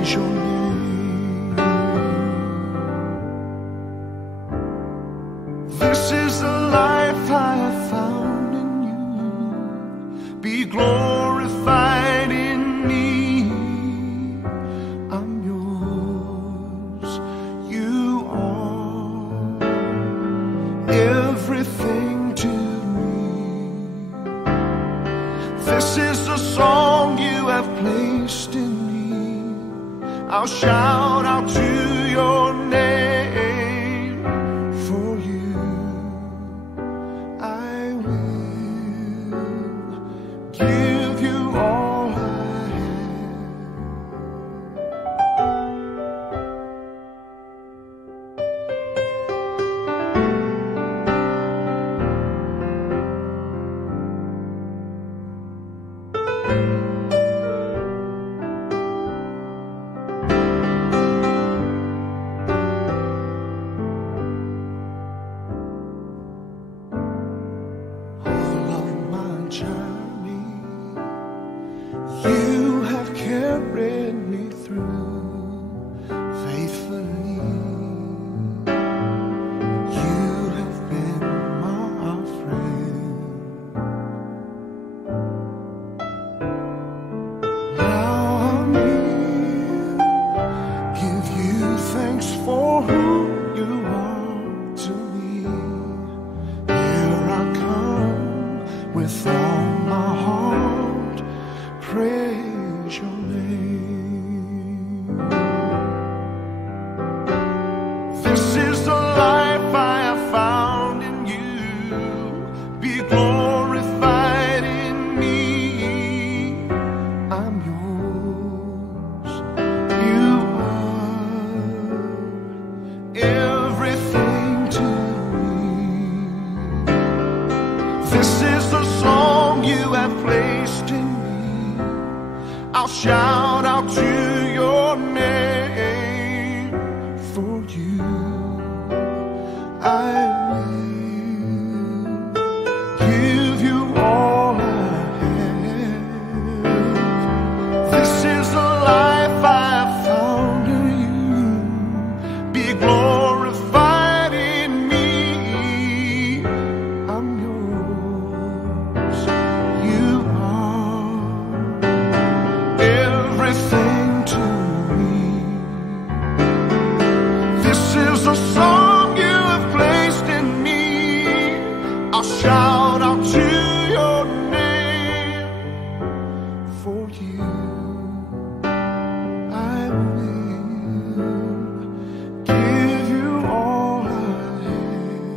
praise your name. This is the life I have found in you. Be glorified in me. I'm yours. You are everything to me. This is the song you have placed in me. I'll shout out to your name. For you I will give you all I have. You have carried me through faithfully. You have been my friend. Now I'm here, give you thanks for who you are to me. Here I come with all my heart, praise your name. This is the life I have found in you. Be glorified in me. I'm yours. You are everything to me. This is the song you have placed in me. I'll shout out to your name. For you I will give you all I have. This is the life I have found in you. Be glorified in me. I'm yours. You are everything to me. This is a song you have placed in me. I'll shout out to your name. For you I will give you all I have.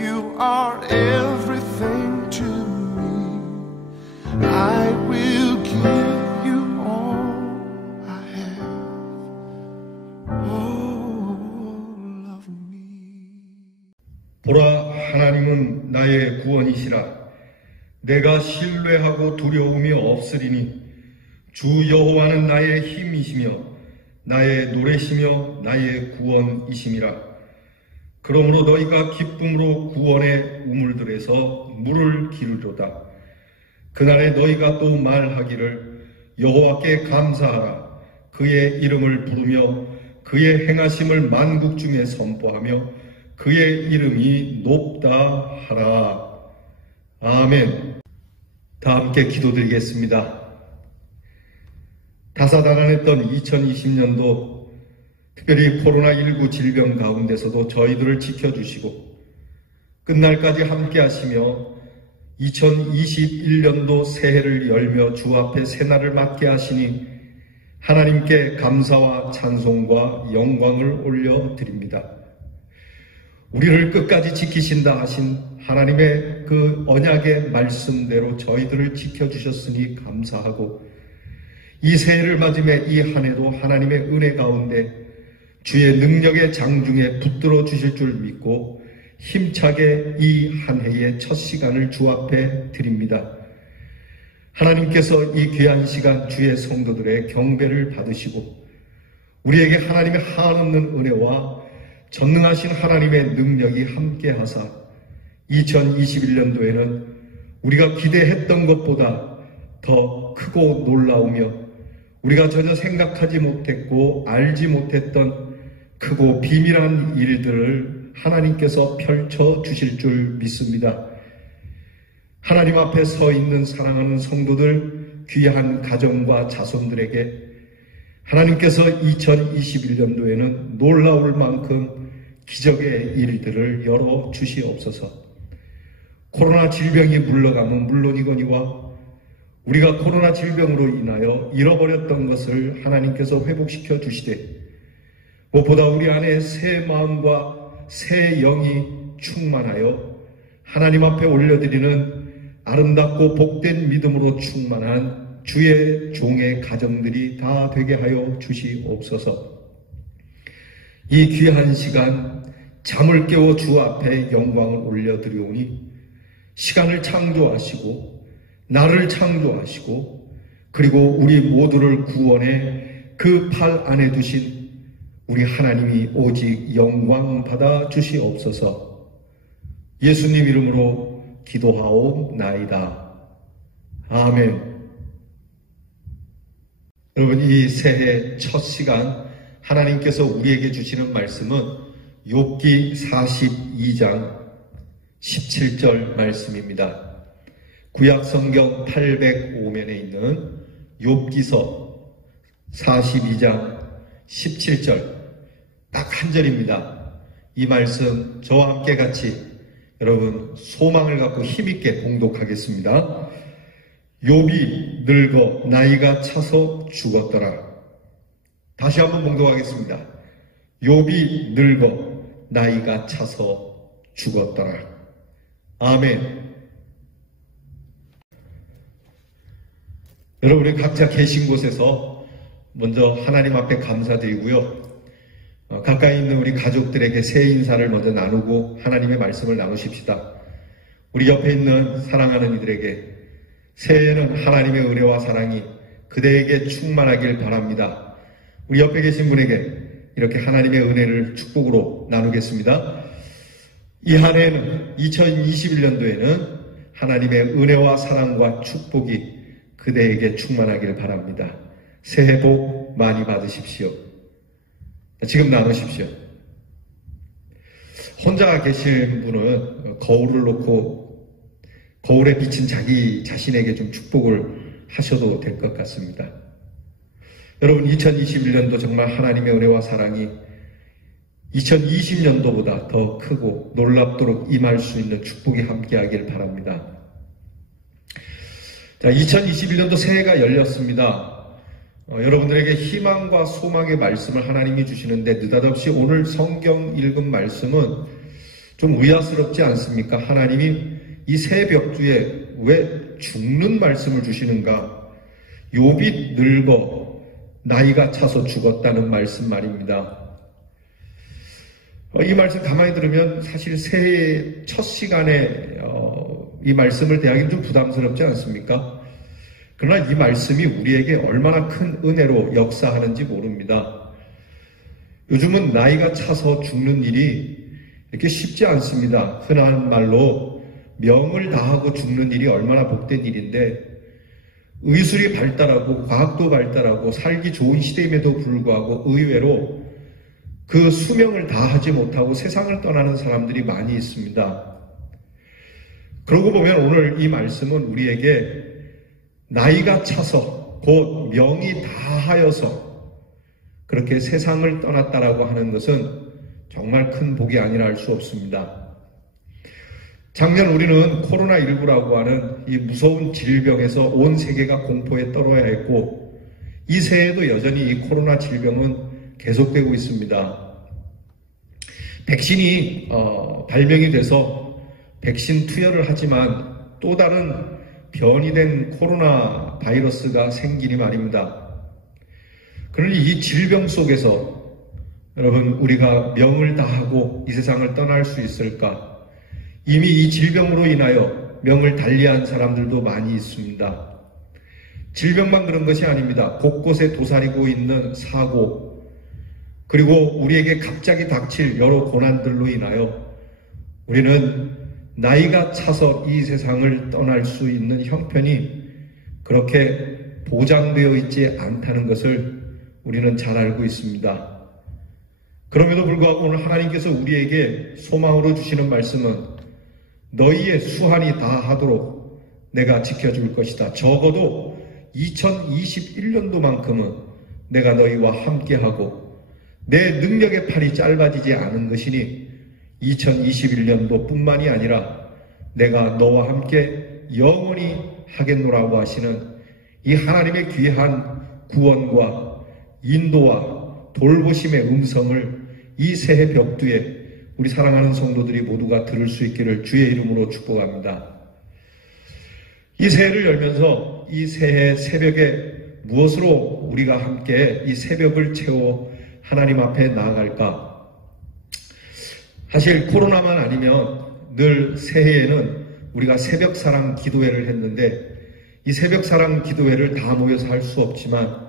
You are everything to me. I will give you all I have. Oh, love me. 보라, 하나님은 나의 구원이시라. 내가 신뢰하고 두려움이 없으리니 주 여호와는 나의 힘이시며 나의 노래시며 나의 구원이심이라. 그러므로 너희가 기쁨으로 구원의 우물들에서 물을 기르리로다. 그날에 너희가 또 말하기를 여호와께 감사하라. 그의 이름을 부르며 그의 행하심을 만국 중에 선포하며 그의 이름이 높다 하라. 아멘. 다 함께 기도드리겠습니다. 다사다난했던 2020년도 특별히 코로나19 질병 가운데서도 저희들을 지켜주시고 끝날까지 함께 하시며 2021년도 새해를 열며 주 앞에 새날을 맞게 하시니 하나님께 감사와 찬송과 영광을 올려드립니다. 우리를 끝까지 지키신다 하신 하나님의 그 언약의 말씀대로 저희들을 지켜주셨으니 감사하고 이 새해를 맞으며 이 한 해도 하나님의 은혜 가운데 주의 능력의 장중에 붙들어 주실 줄 믿고 힘차게 이 한 해의 첫 시간을 주 앞에 드립니다. 하나님께서 이 귀한 시간 주의 성도들의 경배를 받으시고 우리에게 하나님의 한없는 은혜와 전능하신 하나님의 능력이 함께하사 2021년도에는 우리가 기대했던 것보다 더 크고 놀라우며 우리가 전혀 생각하지 못했고 알지 못했던 크고 비밀한 일들을 하나님께서 펼쳐 주실 줄 믿습니다. 하나님 앞에 서 있는 사랑하는 성도들, 귀한 가정과 자손들에게 하나님께서 2021년도에는 놀라울 만큼 기적의 일들을 열어 주시옵소서. 코로나 질병이 물러가면 물론이거니와 우리가 코로나 질병으로 인하여 잃어버렸던 것을 하나님께서 회복시켜 주시되 무엇보다 우리 안에 새 마음과 새 영이 충만하여 하나님 앞에 올려드리는 아름답고 복된 믿음으로 충만한 주의 종의 가정들이 다 되게 하여 주시옵소서. 이 귀한 시간 잠을 깨워 주 앞에 영광을 올려드리오니 시간을 창조하시고 나를 창조하시고 그리고 우리 모두를 구원해 그 팔 안에 두신 우리 하나님이 오직 영광 받아 주시옵소서. 예수님 이름으로 기도하옵나이다. 아멘. 여러분, 이 새해 첫 시간 하나님께서 우리에게 주시는 말씀은 욥기 42장 17절 말씀입니다. 구약 성경 805면에 있는 욥기서 42장 17절 딱 한 절입니다. 이 말씀 저와 함께 같이 여러분 소망을 갖고 힘있게 봉독하겠습니다. 욥이 늙어 나이가 차서 죽었더라. 다시 한번 봉독하겠습니다. 욥이 늙어 나이가 차서 죽었더라. 아멘. 여러분이 각자 계신 곳에서 먼저 하나님 앞에 감사드리고요. 가까이 있는 우리 가족들에게 새해 인사를 먼저 나누고 하나님의 말씀을 나누십시다. 우리 옆에 있는 사랑하는 이들에게 새해에는 하나님의 은혜와 사랑이 그대에게 충만하길 바랍니다. 우리 옆에 계신 분에게 이렇게 하나님의 은혜를 축복으로 나누겠습니다. 이 한 해에는 2021년도에는 하나님의 은혜와 사랑과 축복이 그대에게 충만하길 바랍니다. 새해 복 많이 받으십시오. 지금 나누십시오. 혼자 계신 분은 거울을 놓고 거울에 비친 자기 자신에게 좀 축복을 하셔도 될 것 같습니다. 여러분, 2021년도 정말 하나님의 은혜와 사랑이 2020년도보다 더 크고 놀랍도록 임할 수 있는 축복이 함께하길 바랍니다. 자, 2021년도 새해가 열렸습니다. 여러분들에게 희망과 소망의 말씀을 하나님이 주시는데 느닷없이 오늘 성경 읽은 말씀은 좀 의아스럽지 않습니까? 하나님이 이 새벽주에 왜 죽는 말씀을 주시는가? 욥이 늙어 나이가 차서 죽었다는 말씀 말입니다. 이 말씀 가만히 들으면 사실 새해 첫 시간에 이 말씀을 대하기는 좀 부담스럽지 않습니까? 그러나 이 말씀이 우리에게 얼마나 큰 은혜로 역사하는지 모릅니다. 요즘은 나이가 차서 죽는 일이 이렇게 쉽지 않습니다. 흔한 말로 명을 다하고 죽는 일이 얼마나 복된 일인데 의술이 발달하고 과학도 발달하고 살기 좋은 시대임에도 불구하고 의외로 그 수명을 다하지 못하고 세상을 떠나는 사람들이 많이 있습니다. 그러고 보면 오늘 이 말씀은 우리에게 나이가 차서 곧 명이 다하여서 그렇게 세상을 떠났다라고 하는 것은 정말 큰 복이 아니라 할 수 없습니다. 작년 우리는 코로나19라고 하는 이 무서운 질병에서 온 세계가 공포에 떨어야 했고 이 새해에도 여전히 이 코로나 질병은 계속되고 있습니다. 백신이 발명이 돼서 백신 투여를 하지만 또 다른 변이 된 코로나 바이러스가 생기니 말입니다. 그러니 이 질병 속에서 여러분 우리가 명을 다하고 이 세상을 떠날 수 있을까? 이미 이 질병으로 인하여 명을 달리한 사람들도 많이 있습니다. 질병만 그런 것이 아닙니다. 곳곳에 도사리고 있는 사고 그리고 우리에게 갑자기 닥칠 여러 고난들로 인하여 우리는 나이가 차서 이 세상을 떠날 수 있는 형편이 그렇게 보장되어 있지 않다는 것을 우리는 잘 알고 있습니다. 그럼에도 불구하고 오늘 하나님께서 우리에게 소망으로 주시는 말씀은 너희의 수한이 다하도록 내가 지켜줄 것이다. 적어도 2021년도만큼은 내가 너희와 함께하고 내 능력의 팔이 짧아지지 않은 것이니 2021년도 뿐만이 아니라 내가 너와 함께 영원히 하겠노라고 하시는 이 하나님의 귀한 구원과 인도와 돌보심의 음성을 이 새해 벽두에 우리 사랑하는 성도들이 모두가 들을 수 있기를 주의 이름으로 축복합니다. 이 새해를 열면서 이 새해 새벽에 무엇으로 우리가 함께 이 새벽을 채워 하나님 앞에 나아갈까? 사실 코로나만 아니면 늘 새해에는 우리가 새벽 사랑 기도회를 했는데 이 새벽 사랑 기도회를 다 모여서 할 수 없지만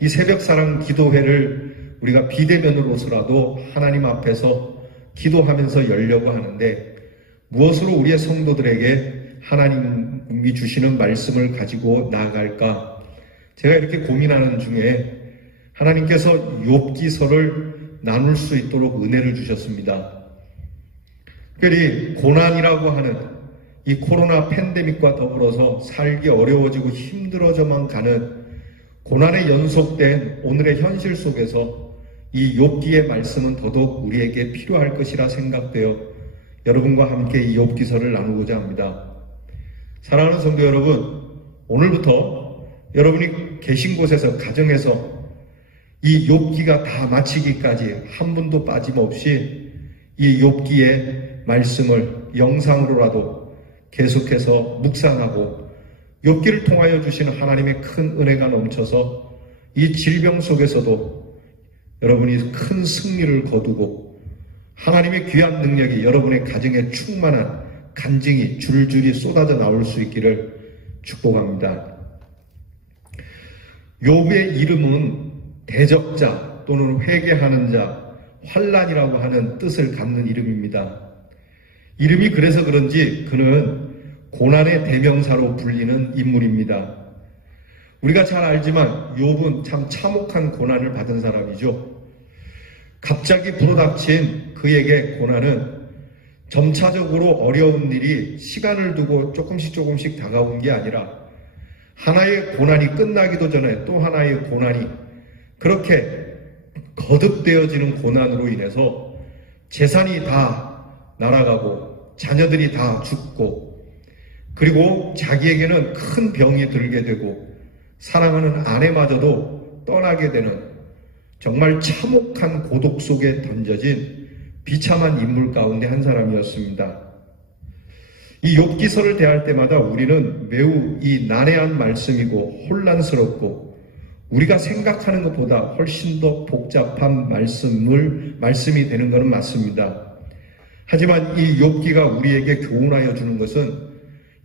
이 새벽 사랑 기도회를 우리가 비대면으로서라도 하나님 앞에서 기도하면서 열려고 하는데 무엇으로 우리의 성도들에게 하나님이 주시는 말씀을 가지고 나아갈까? 제가 이렇게 고민하는 중에 하나님께서 욥기서를 나눌 수 있도록 은혜를 주셨습니다. 특별히 고난이라고 하는 이 코로나 팬데믹과 더불어서 살기 어려워지고 힘들어져만 가는 고난의 연속된 오늘의 현실 속에서 이 욥기의 말씀은 더더욱 우리에게 필요할 것이라 생각되어 여러분과 함께 이 욥기서를 나누고자 합니다. 사랑하는 성도 여러분, 오늘부터 여러분이 계신 곳에서 가정에서 이 욥기가 다 마치기까지 한 분도 빠짐없이 이 욥기의 말씀을 영상으로라도 계속해서 묵상하고 욥기를 통하여 주시는 하나님의 큰 은혜가 넘쳐서 이 질병 속에서도 여러분이 큰 승리를 거두고 하나님의 귀한 능력이 여러분의 가정에 충만한 간증이 줄줄이 쏟아져 나올 수 있기를 축복합니다. 욥의 이름은 대적자 또는 회개하는 자, 환난이라고 하는 뜻을 갖는 이름입니다. 이름이 그래서 그런지 그는 고난의 대명사로 불리는 인물입니다. 우리가 잘 알지만 욥은 참 참혹한 고난을 받은 사람이죠. 갑자기 불어닥친 그에게 고난은 점차적으로 어려운 일이 시간을 두고 조금씩 다가온 게 아니라 하나의 고난이 끝나기도 전에 또 하나의 고난이 그렇게 거듭되어지는 고난으로 인해서 재산이 다 날아가고 자녀들이 다 죽고 그리고 자기에게는 큰 병이 들게 되고 사랑하는 아내마저도 떠나게 되는 정말 참혹한 고독 속에 던져진 비참한 인물 가운데 한 사람이었습니다. 이 욥기서를 대할 때마다 우리는 매우 이 난해한 말씀이고 혼란스럽고 우리가 생각하는 것보다 훨씬 더 복잡한 말씀이 되는 것은 맞습니다. 하지만 이 욥기가 우리에게 교훈하여 주는 것은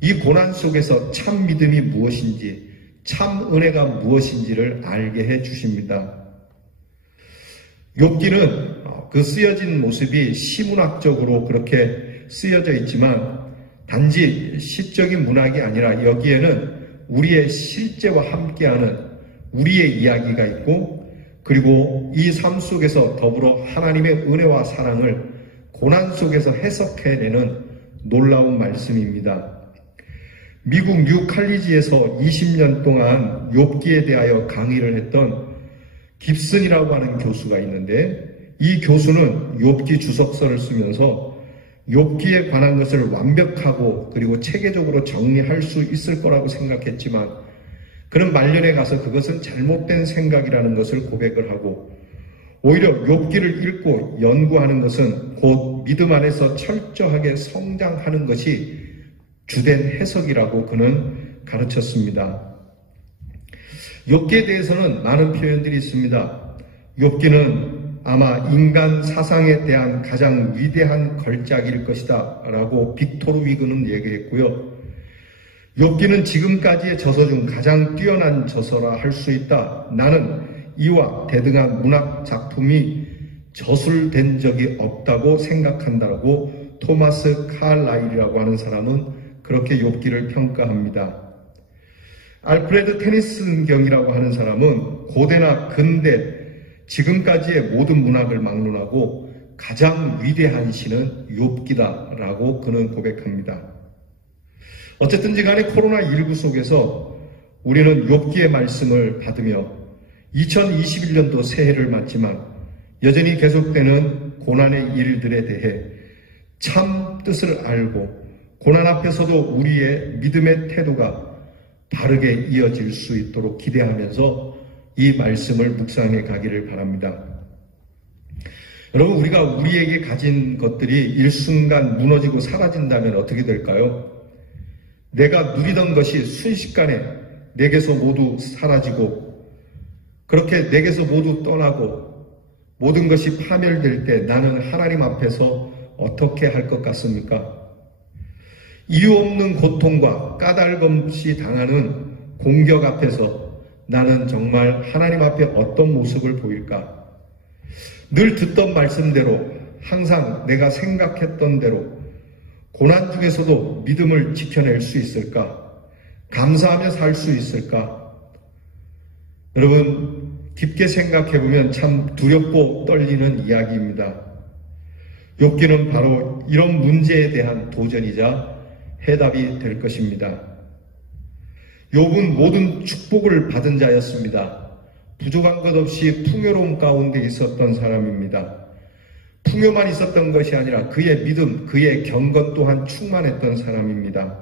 이 고난 속에서 참 믿음이 무엇인지, 참 은혜가 무엇인지를 알게 해 주십니다. 욥기는 그 쓰여진 모습이 시문학적으로 그렇게 쓰여져 있지만 단지 시적인 문학이 아니라 여기에는 우리의 실제와 함께하는 우리의 이야기가 있고 그리고 이 삶 속에서 더불어 하나님의 은혜와 사랑을 고난 속에서 해석해내는 놀라운 말씀입니다. 미국 뉴 칼리지에서 20년 동안 욥기에 대하여 강의를 했던 깁슨이라고 하는 교수가 있는데 이 교수는 욥기 주석서를 쓰면서 욥기에 관한 것을 완벽하고 그리고 체계적으로 정리할 수 있을 거라고 생각했지만 그는 말년에 가서 그것은 잘못된 생각이라는 것을 고백을 하고 오히려 욥기를 읽고 연구하는 것은 곧 믿음 안에서 철저하게 성장하는 것이 주된 해석이라고 그는 가르쳤습니다. 욥기에 대해서는 많은 표현들이 있습니다. 욥기는 아마 인간 사상에 대한 가장 위대한 걸작일 것이다 라고 빅토르 위그는 얘기했고요. 욥기는 지금까지의 저서 중 가장 뛰어난 저서라 할 수 있다. 나는 이와 대등한 문학 작품이 저술된 적이 없다고 생각한다라고 토마스 칼라일이라고 하는 사람은 그렇게 욥기를 평가합니다. 알프레드 테니슨경이라고 하는 사람은 고대나 근대 지금까지의 모든 문학을 막론하고 가장 위대한 시는 욥기다라고 그는 고백합니다. 어쨌든지 간에 코로나19 속에서 우리는 욥기의 말씀을 받으며 2021년도 새해를 맞지만 여전히 계속되는 고난의 일들에 대해 참 뜻을 알고 고난 앞에서도 우리의 믿음의 태도가 바르게 이어질 수 있도록 기대하면서 이 말씀을 묵상해 가기를 바랍니다. 여러분, 우리가 우리에게 가진 것들이 일순간 무너지고 사라진다면 어떻게 될까요? 내가 누리던 것이 순식간에 내게서 모두 사라지고 그렇게 내게서 모두 떠나고 모든 것이 파멸될 때 나는 하나님 앞에서 어떻게 할 것 같습니까? 이유 없는 고통과 까닭 없이 당하는 공격 앞에서 나는 정말 하나님 앞에 어떤 모습을 보일까? 늘 듣던 말씀대로 항상 내가 생각했던 대로 고난 중에서도 믿음을 지켜낼 수 있을까? 감사하며 살 수 있을까? 여러분, 깊게 생각해보면 참 두렵고 떨리는 이야기입니다. 욥기는 바로 이런 문제에 대한 도전이자 해답이 될 것입니다. 욥은 모든 축복을 받은 자였습니다. 부족한 것 없이 풍요로움 가운데 있었던 사람입니다. 풍요만 있었던 것이 아니라 그의 믿음, 그의 경건 또한 충만했던 사람입니다.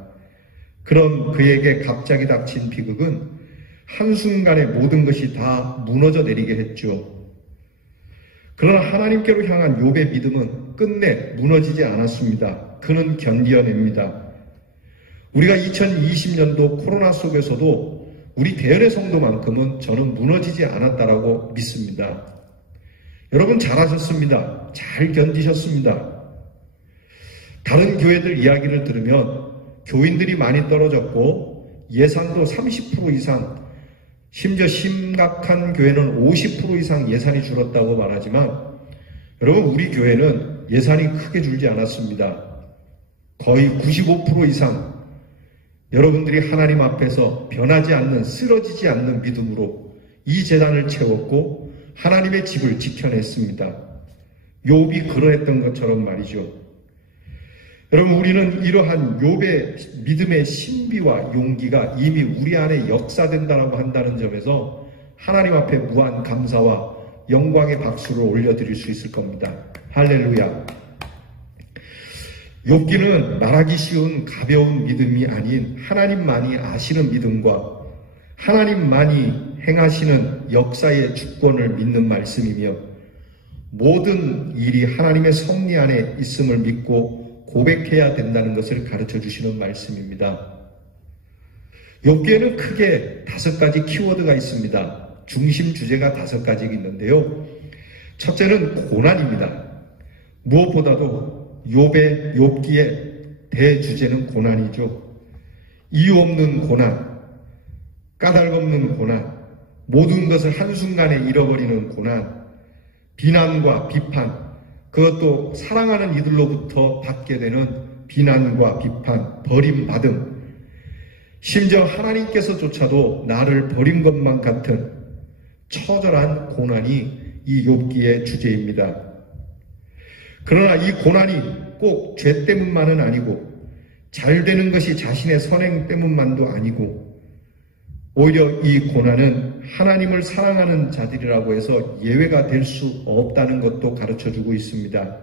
그런 그에게 갑자기 닥친 비극은 한순간에 모든 것이 다 무너져 내리게 했죠. 그러나 하나님께로 향한 욥의 믿음은 끝내 무너지지 않았습니다. 그는 견디어냅니다. 우리가 2020년도 코로나 속에서도 우리 대열의 성도만큼은 저는 무너지지 않았다라고 믿습니다. 여러분 잘하셨습니다. 잘 견디셨습니다. 다른 교회들 이야기를 들으면 교인들이 많이 떨어졌고 예산도 30% 이상, 심지어 심각한 교회는 50% 이상 예산이 줄었다고 말하지만 여러분, 우리 교회는 예산이 크게 줄지 않았습니다. 거의 95% 이상 여러분들이 하나님 앞에서 변하지 않는, 쓰러지지 않는 믿음으로 이 재단을 채웠고 하나님의 집을 지켜냈습니다. 욥이 그러했던 것처럼 말이죠. 여러분, 우리는 이러한 욥의 믿음의 신비와 용기가 이미 우리 안에 역사된다라고 한다는 점에서 하나님 앞에 무한 감사와 영광의 박수를 올려드릴 수 있을 겁니다. 할렐루야. 욥기는 말하기 쉬운 가벼운 믿음이 아닌 하나님만이 아시는 믿음과 하나님만이 행하시는 역사의 주권을 믿는 말씀이며 모든 일이 하나님의 섭리 안에 있음을 믿고 고백해야 된다는 것을 가르쳐 주시는 말씀입니다. 욥기에는 크게 5가지 키워드가 있습니다. 중심 주제가 5가지가 있는데요. 첫째는 고난입니다. 무엇보다도 욥기의 대주제는 고난이죠. 이유 없는 고난, 까닭 없는 고난, 모든 것을 한순간에 잃어버리는 고난, 비난과 비판, 그것도 사랑하는 이들로부터 받게 되는 비난과 비판, 버림받음, 심지어 하나님께서조차도 나를 버린 것만 같은 처절한 고난이 이 욥기의 주제입니다. 그러나 이 고난이 꼭 죄 때문만은 아니고 잘 되는 것이 자신의 선행 때문만도 아니고 오히려 이 고난은 하나님을 사랑하는 자들이라고 해서 예외가 될 수 없다는 것도 가르쳐주고 있습니다.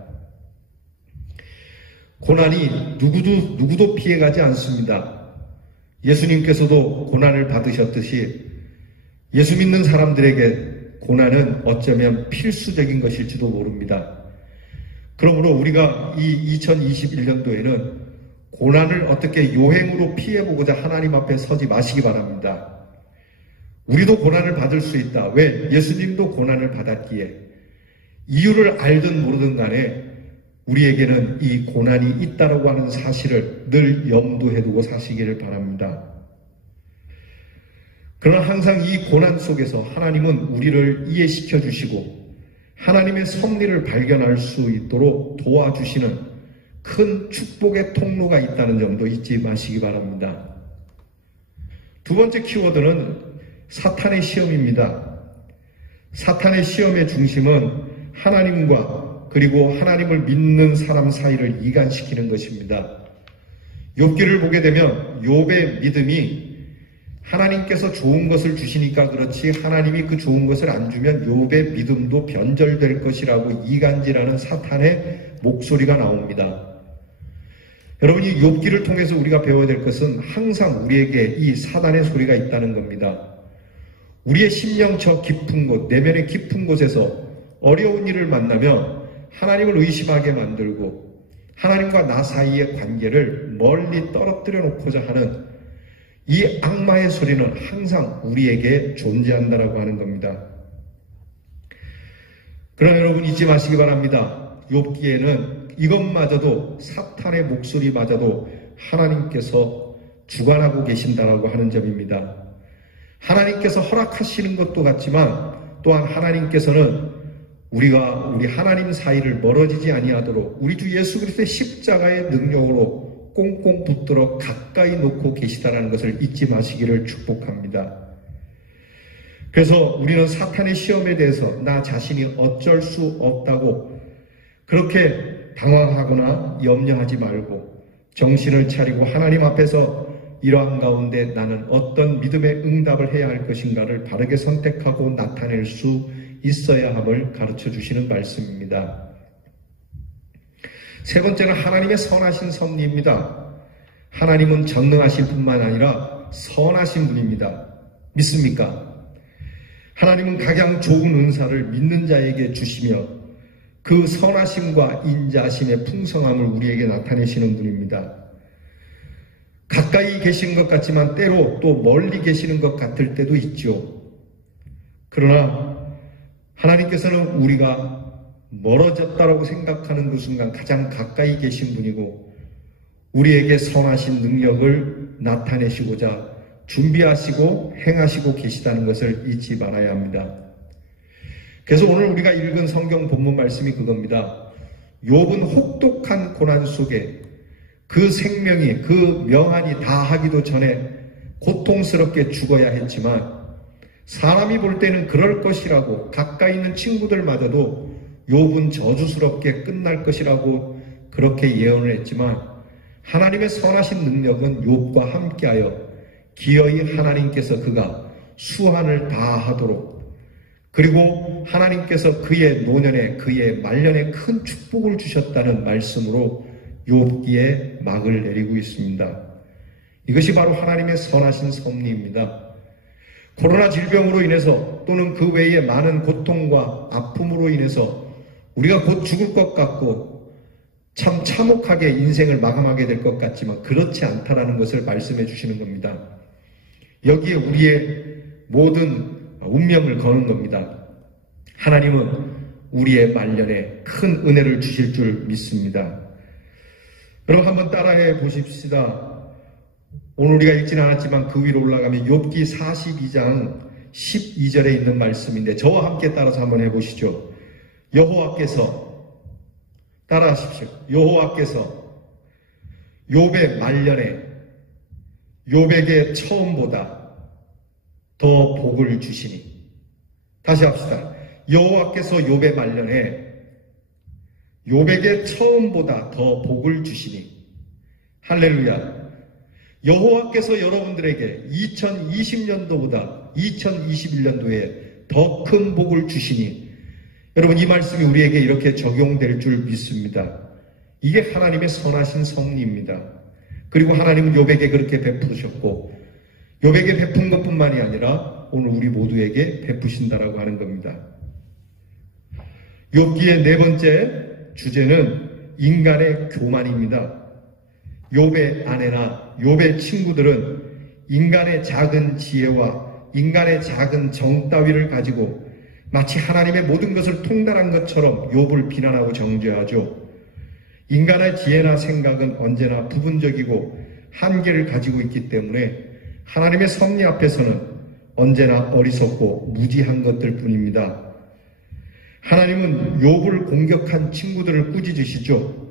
고난이 누구도 피해가지 않습니다. 예수님께서도 고난을 받으셨듯이 예수 믿는 사람들에게 고난은 어쩌면 필수적인 것일지도 모릅니다. 그러므로 우리가 이 2021년도에는 고난을 어떻게 요행으로 피해보고자 하나님 앞에 서지 마시기 바랍니다. 우리도 고난을 받을 수 있다. 왜? 예수님도 고난을 받았기에. 이유를 알든 모르든 간에 우리에게는 이 고난이 있다라고 하는 사실을 늘 염두에 두고 사시기를 바랍니다. 그러나 항상 이 고난 속에서 하나님은 우리를 이해시켜 주시고 하나님의 섭리를 발견할 수 있도록 도와주시는 큰 축복의 통로가 있다는 점도 잊지 마시기 바랍니다. 두 번째 키워드는 사탄의 시험입니다. 사탄의 시험의 중심은 하나님과 그리고 하나님을 믿는 사람 사이를 이간시키는 것입니다. 욥기를 보게 되면 욥의 믿음이 하나님께서 좋은 것을 주시니까 그렇지 하나님이 그 좋은 것을 안 주면 욥의 믿음도 변절될 것이라고 이간질하는 사탄의 목소리가 나옵니다. 여러분, 이 욥기를 통해서 우리가 배워야 될 것은 항상 우리에게 이 사단의 소리가 있다는 겁니다. 우리의 심령 저 깊은 곳, 내면의 깊은 곳에서 어려운 일을 만나면 하나님을 의심하게 만들고 하나님과 나 사이의 관계를 멀리 떨어뜨려 놓고자 하는 이 악마의 소리는 항상 우리에게 존재한다라고 하는 겁니다. 그러나 여러분 잊지 마시기 바랍니다. 욥기에는 이것마저도 사탄의 목소리마저도 하나님께서 주관하고 계신다라고 하는 점입니다. 하나님께서 허락하시는 것도 같지만 또한 하나님께서는 우리 하나님 사이를 멀어지지 아니하도록 우리 주 예수 그리스도의 십자가의 능력으로 꽁꽁 붙들어 가까이 놓고 계시다라는 것을 잊지 마시기를 축복합니다. 그래서 우리는 사탄의 시험에 대해서 나 자신이 어쩔 수 없다고 그렇게 당황하거나 염려하지 말고 정신을 차리고 하나님 앞에서 이러한 가운데 나는 어떤 믿음의 응답을 해야 할 것인가를 바르게 선택하고 나타낼 수 있어야 함을 가르쳐 주시는 말씀입니다. 세 번째는 하나님의 선하신 섭리입니다. 하나님은 전능하신 뿐만 아니라 선하신 분입니다. 믿습니까? 하나님은 가장 좋은 은사를 믿는 자에게 주시며 그 선하심과 인자심의 풍성함을 우리에게 나타내시는 분입니다. 가까이 계시는 것 같지만 때로 또 멀리 계시는 것 같을 때도 있죠. 그러나 하나님께서는 우리가 멀어졌다라고 생각하는 그 순간 가장 가까이 계신 분이고 우리에게 선하신 능력을 나타내시고자 준비하시고 행하시고 계시다는 것을 잊지 말아야 합니다. 그래서 오늘 우리가 읽은 성경 본문 말씀이 그겁니다. 욥은 혹독한 고난 속에 그 생명이 그 명한이 다하기도 전에 고통스럽게 죽어야 했지만 사람이 볼 때는 그럴 것이라고 가까이 있는 친구들마저도 욥은 저주스럽게 끝날 것이라고 그렇게 예언을 했지만 하나님의 선하신 능력은 욥과 함께하여 기어이 하나님께서 그가 수한을 다하도록 그리고 하나님께서 그의 노년에 그의 말년에 큰 축복을 주셨다는 말씀으로 욥기에 막을 내리고 있습니다. 이것이 바로 하나님의 선하신 섭리입니다. 코로나 질병으로 인해서 또는 그 외에 많은 고통과 아픔으로 인해서 우리가 곧 죽을 것 같고 참 참혹하게 인생을 마감하게 될 것 같지만 그렇지 않다라는 것을 말씀해 주시는 겁니다. 여기에 우리의 모든 운명을 거는 겁니다. 하나님은 우리의 말년에 큰 은혜를 주실 줄 믿습니다. 여러분 한번 따라해 보십시다. 오늘 우리가 읽진 않았지만 그 위로 올라가면 욥기 42장 12절에 있는 말씀인데 저와 함께 따라서 한번 해보시죠. 여호와께서 따라하십시오. 여호와께서 욥의 말년에 욥에게 처음보다 더 복을 주시니. 다시 합시다. 여호와께서 욥의 말년에 욥에게 처음보다 더 복을 주시니. 할렐루야. 여호와께서 여러분들에게 2020년도보다 2021년도에 더 큰 복을 주시니. 여러분 이 말씀이 우리에게 이렇게 적용될 줄 믿습니다. 이게 하나님의 선하신 섭리입니다. 그리고 하나님은 욥에게 그렇게 베푸셨고 욥에게 베푼 것뿐만이 아니라 오늘 우리 모두에게 베푸신다라고 하는 겁니다. 욥기의 네 번째 주제는 인간의 교만입니다. 욥의 아내나 욥의 친구들은 인간의 작은 지혜와 인간의 작은 정 따위를 가지고 마치 하나님의 모든 것을 통달한 것처럼 욥을 비난하고 정죄하죠. 인간의 지혜나 생각은 언제나 부분적이고 한계를 가지고 있기 때문에 하나님의 섭리 앞에서는 언제나 어리석고 무지한 것들 뿐입니다. 하나님은 욥을 공격한 친구들을 꾸짖으시죠.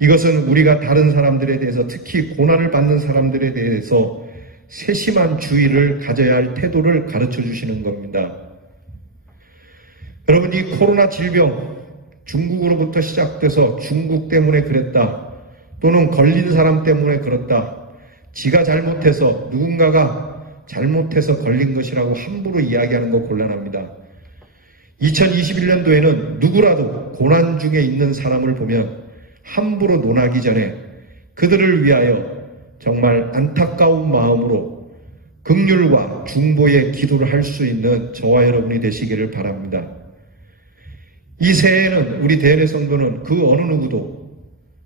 이것은 우리가 다른 사람들에 대해서 특히 고난을 받는 사람들에 대해서 세심한 주의를 가져야 할 태도를 가르쳐 주시는 겁니다. 여러분, 이 코로나 질병, 중국으로부터 시작돼서 중국 때문에 그랬다, 또는 걸린 사람 때문에 그렇다, 지가 잘못해서, 누군가가 잘못해서 걸린 것이라고 함부로 이야기하는 거 곤란합니다. 2021년도에는 누구라도 고난 중에 있는 사람을 보면 함부로 논하기 전에 그들을 위하여 정말 안타까운 마음으로 긍휼과 중보의 기도를 할 수 있는 저와 여러분이 되시기를 바랍니다. 이 새해에는 우리 대연의 성도는 그 어느 누구도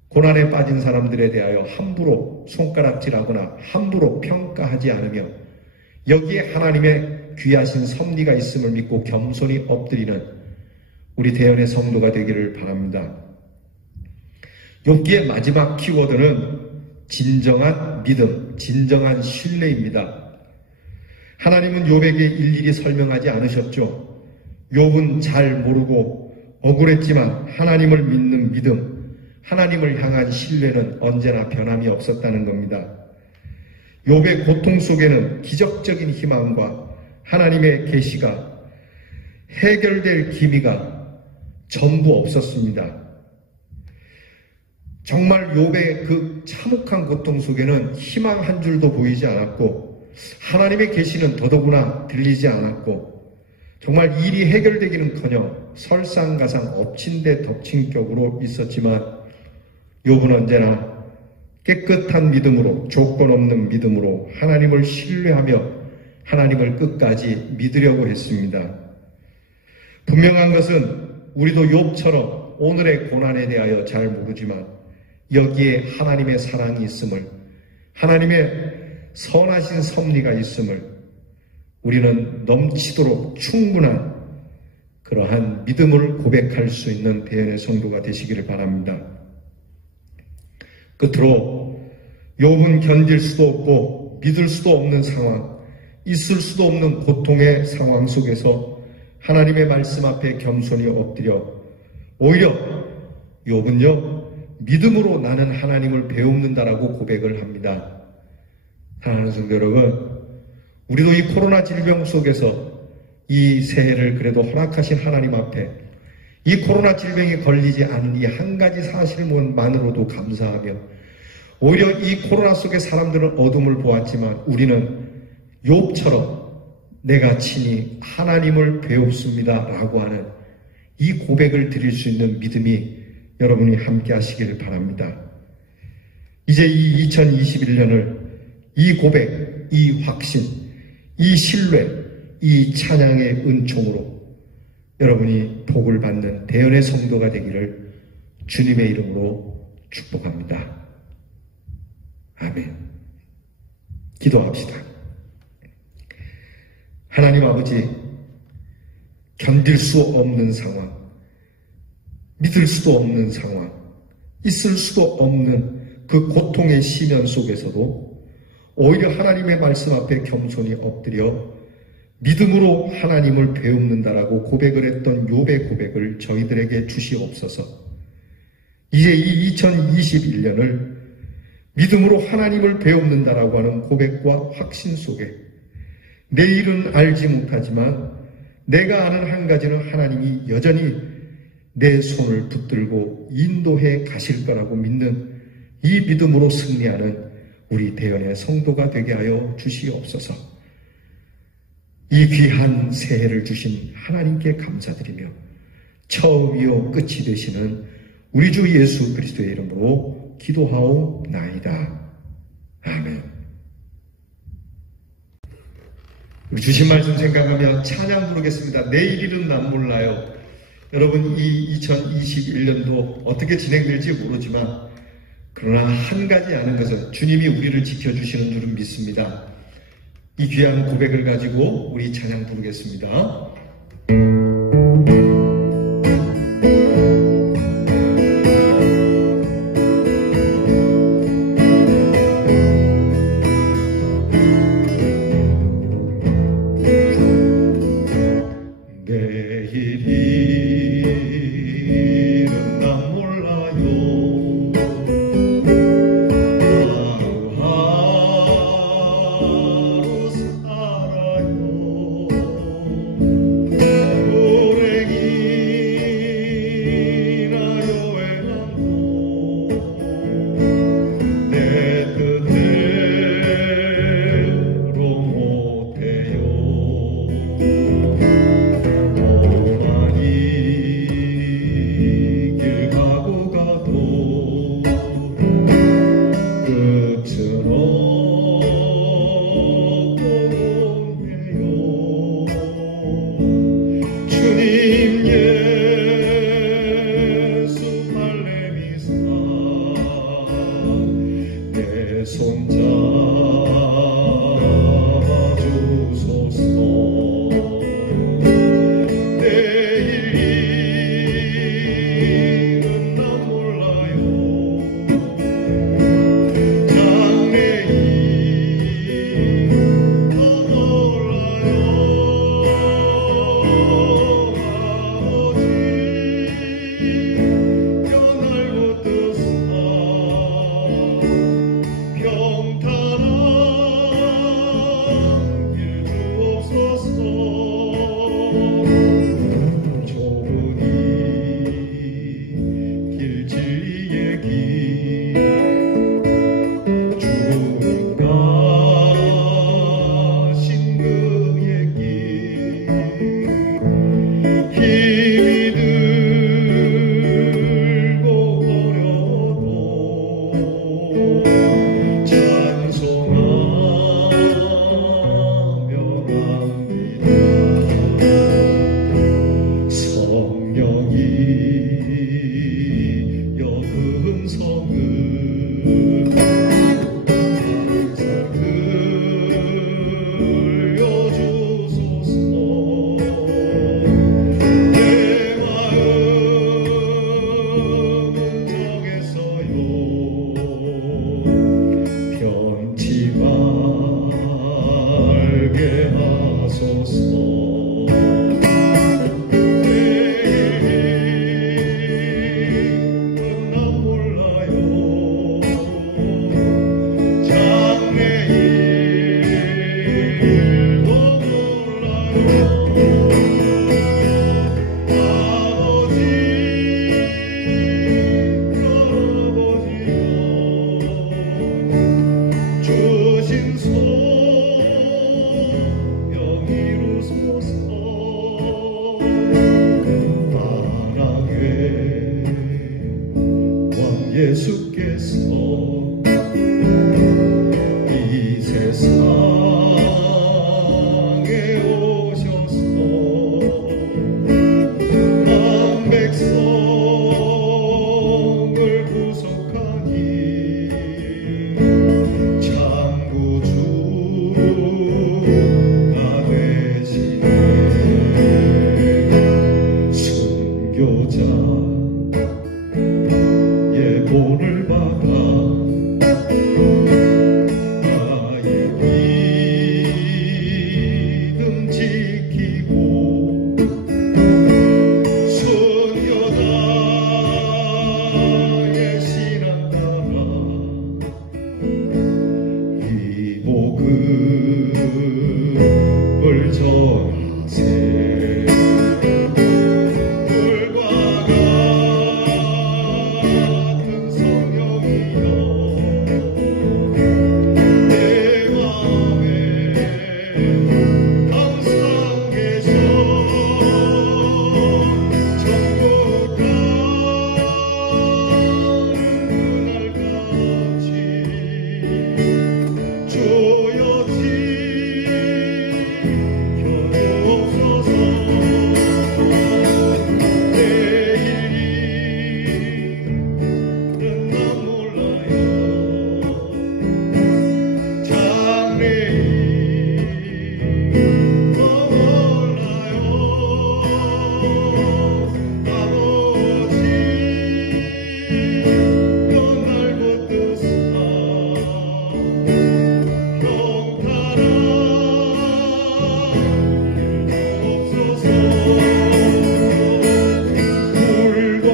고난에 빠진 사람들에 대하여 함부로 손가락질하거나 함부로 평가하지 않으며 여기에 하나님의 귀하신 섭리가 있음을 믿고 겸손히 엎드리는 우리 대연의 성도가 되기를 바랍니다. 욥기의 마지막 키워드는 진정한 믿음, 진정한 신뢰입니다. 하나님은 욥에게 일일이 설명하지 않으셨죠. 욥은 잘 모르고 억울했지만 하나님을 믿는 믿음, 하나님을 향한 신뢰는 언제나 변함이 없었다는 겁니다. 욥의 고통 속에는 기적적인 희망과 하나님의 계시가 해결될 기미가 전부 없었습니다. 정말 욥의 그 참혹한 고통 속에는 희망 한 줄도 보이지 않았고 하나님의 계시는 더더구나 들리지 않았고 정말 일이 해결되기는커녕 설상가상 엎친 데 덮친 격으로 있었지만 욥은 언제나 깨끗한 믿음으로, 조건 없는 믿음으로 하나님을 신뢰하며 하나님을 끝까지 믿으려고 했습니다. 분명한 것은 우리도 욥처럼 오늘의 고난에 대하여 잘 모르지만 여기에 하나님의 사랑이 있음을, 하나님의 선하신 섭리가 있음을 우리는 넘치도록 충분한 그러한 믿음을 고백할 수 있는 대연의 성도가 되시기를 바랍니다. 끝으로 욥은 견딜 수도 없고 믿을 수도 없는 상황, 있을 수도 없는 고통의 상황 속에서 하나님의 말씀 앞에 겸손히 엎드려 오히려 욥은요, 믿음으로 나는 하나님을 배웁는다라고 고백을 합니다. 사랑하는 성도 여러분, 우리도 이 코로나 질병 속에서 이 새해를 그래도 허락하신 하나님 앞에 이 코로나 질병에 걸리지 않은 이 한 가지 사실만으로도 감사하며 오히려 이 코로나 속에 사람들은 어둠을 보았지만 우리는 욥처럼 내가 친히 하나님을 배웁습니다 라고 하는 이 고백을 드릴 수 있는 믿음이 여러분이 함께 하시기를 바랍니다. 이제 이 2021년을 이 고백, 이 확신, 이 신뢰, 이 찬양의 은총으로 여러분이 복을 받는 대연의 성도가 되기를 주님의 이름으로 축복합니다. 아멘. 기도합시다. 하나님 아버지, 견딜 수 없는 상황, 믿을 수도 없는 상황, 있을 수도 없는 그 고통의 시련 속에서도 오히려 하나님의 말씀 앞에 겸손히 엎드려 믿음으로 하나님을 배웁는다라고 고백을 했던 욥의 고백을 저희들에게 주시옵소서. 이제 이 2021년을 믿음으로 하나님을 배웁는다라고 하는 고백과 확신 속에 내일은 알지 못하지만 내가 아는 한 가지는 하나님이 여전히 내 손을 붙들고 인도해 가실 거라고 믿는 이 믿음으로 승리하는 우리 대연의 성도가 되게 하여 주시옵소서. 이 귀한 새해를 주신 하나님께 감사드리며 처음이요 끝이 되시는 우리 주 예수 그리스도의 이름으로 기도하옵나이다. 아멘. 우리 주신 말씀 생각하며 찬양 부르겠습니다. 내일 일은 난 몰라요. 여러분, 이 2021년도 어떻게 진행될지 모르지만 그러나 한 가지 아는 것은 주님이 우리를 지켜주시는 줄은 믿습니다. 이 귀한 고백을 가지고 우리 찬양 부르겠습니다. 예수께서 이 세상에 오셔서 만 백성을 구속하니 참 구주가 되시네. 순교자의 본을 받아 나의 믿음 지키고 순교자의 신앙 따라 이 복음을 전하세. 불과 같은 성령이여 내 맘에 항상 계셔. 천국 가는 그날까지 주여 지켜주옵소서. 내일은 난 몰라요. 장래일은 몰라요. 아버지 넌 알고 뜨사 평탄한 주옵소서. 불과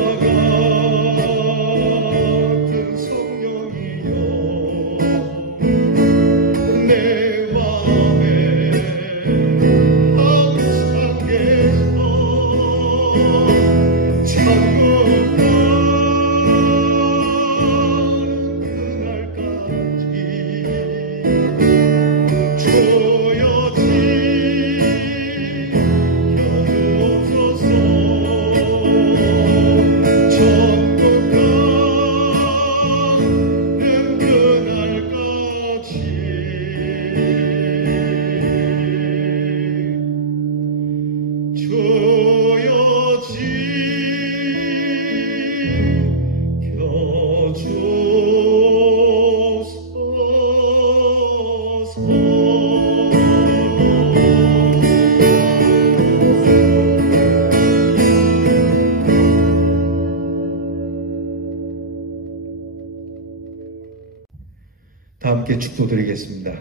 같은 성령이여 내 맘에 항상 계셔. 천국 가는 그날까지 주여 지켜주옵소서. 천국 가는 그날까지 주여 다 함께 축도드리겠습니다.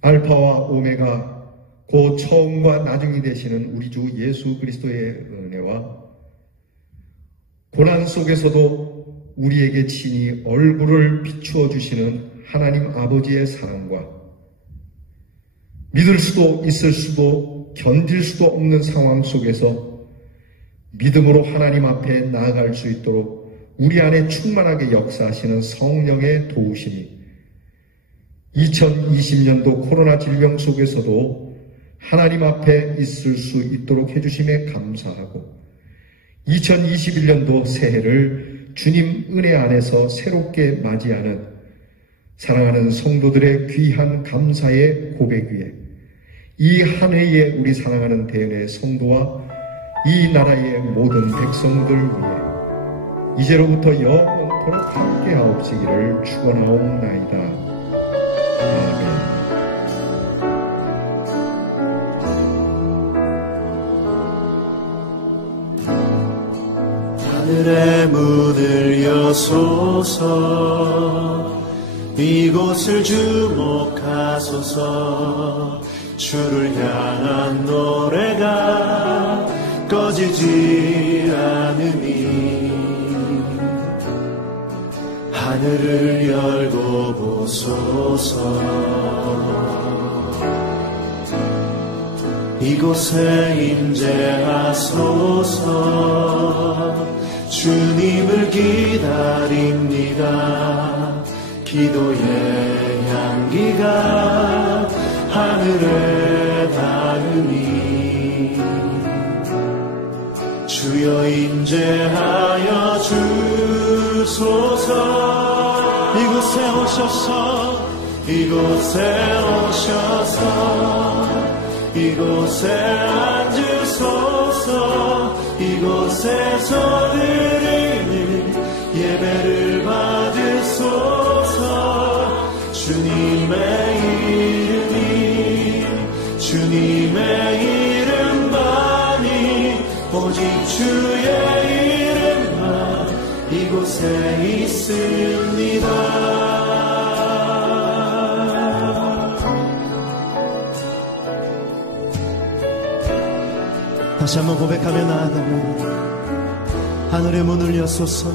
알파와 오메가 곧 처음과 나중이 되시는 우리 주 예수 그리스도의 은혜와 고난 속에서도 우리에게 친히 얼굴을 비추어 주시는 하나님 아버지의 사랑과 믿을 수도 있을 수도 견딜 수도 없는 상황 속에서 믿음으로 하나님 앞에 나아갈 수 있도록 우리 안에 충만하게 역사하시는 성령의 도우심이 2020년도 코로나 질병 속에서도 하나님 앞에 있을 수 있도록 해주심에 감사하고 2021년도 새해를 주님 은혜 안에서 새롭게 맞이하는 사랑하는 성도들의 귀한 감사의 고백 위에 이 한 해에 우리 사랑하는 대은의 성도와 이 나라의 모든 백성들 위해 이제로부터 영원토록 함께하옵시기를 축원하옵나이다. 아멘. 하늘의 문을 여소서 이곳을 주목하소서 주를 향한 노래가 꺼지지 않으니 하늘을 열고 보소서 이곳에 임재하소서 주님을 기다립니다. 기도의 향기가 하늘에 닿으니 주여 임재하여 주소서. 이곳에 오셔서 이곳에 오셔서 이곳에 앉으소서. 이곳에서 드리는 예배를 받으소서. 주님의 이름만이 오직 주의 이름만 이곳에 있습니다. 다시 한번 고백하며 나아가면 하늘의 문을 여소서.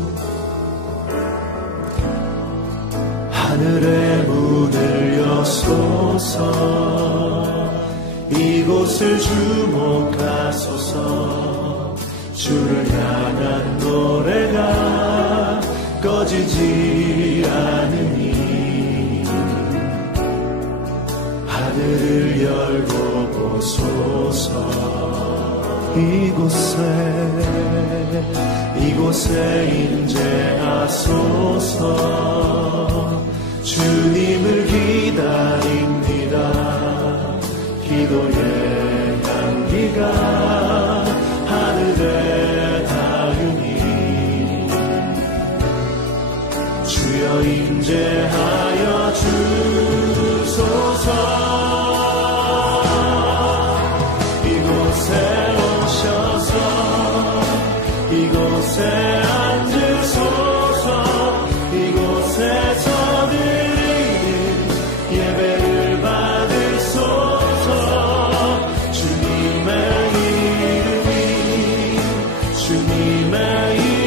하늘의 문을 여소서. 이곳을 주목하소서. 주를 향한 노래가 꺼지지 않으니 하늘을 열고 보소서. 이곳에 임재하소서. 주님을 기다립니다. 기도의 향기가 하늘에 닿으니 주여 임재하여 주소서. 이곳에 앉으소서. 이곳에서 드리는 예배를 받으소서. 주님의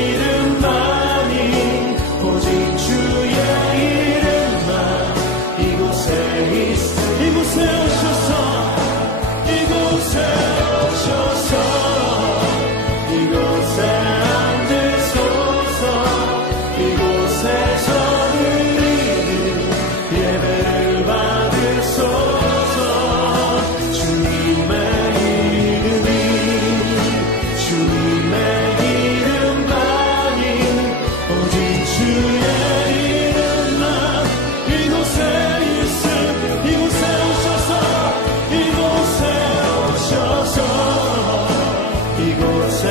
이름만이 오직 주의 이름만 이곳에 있어. 이곳에 오셔서 이곳에 오셔서 이곳에 앉으소서. 이곳에서 드리는 예배를 받으소서. 주님의 이름만이 오직 주의 이름만 이곳에 있음. 이곳에 오셔서 이곳에 오셔서 이곳에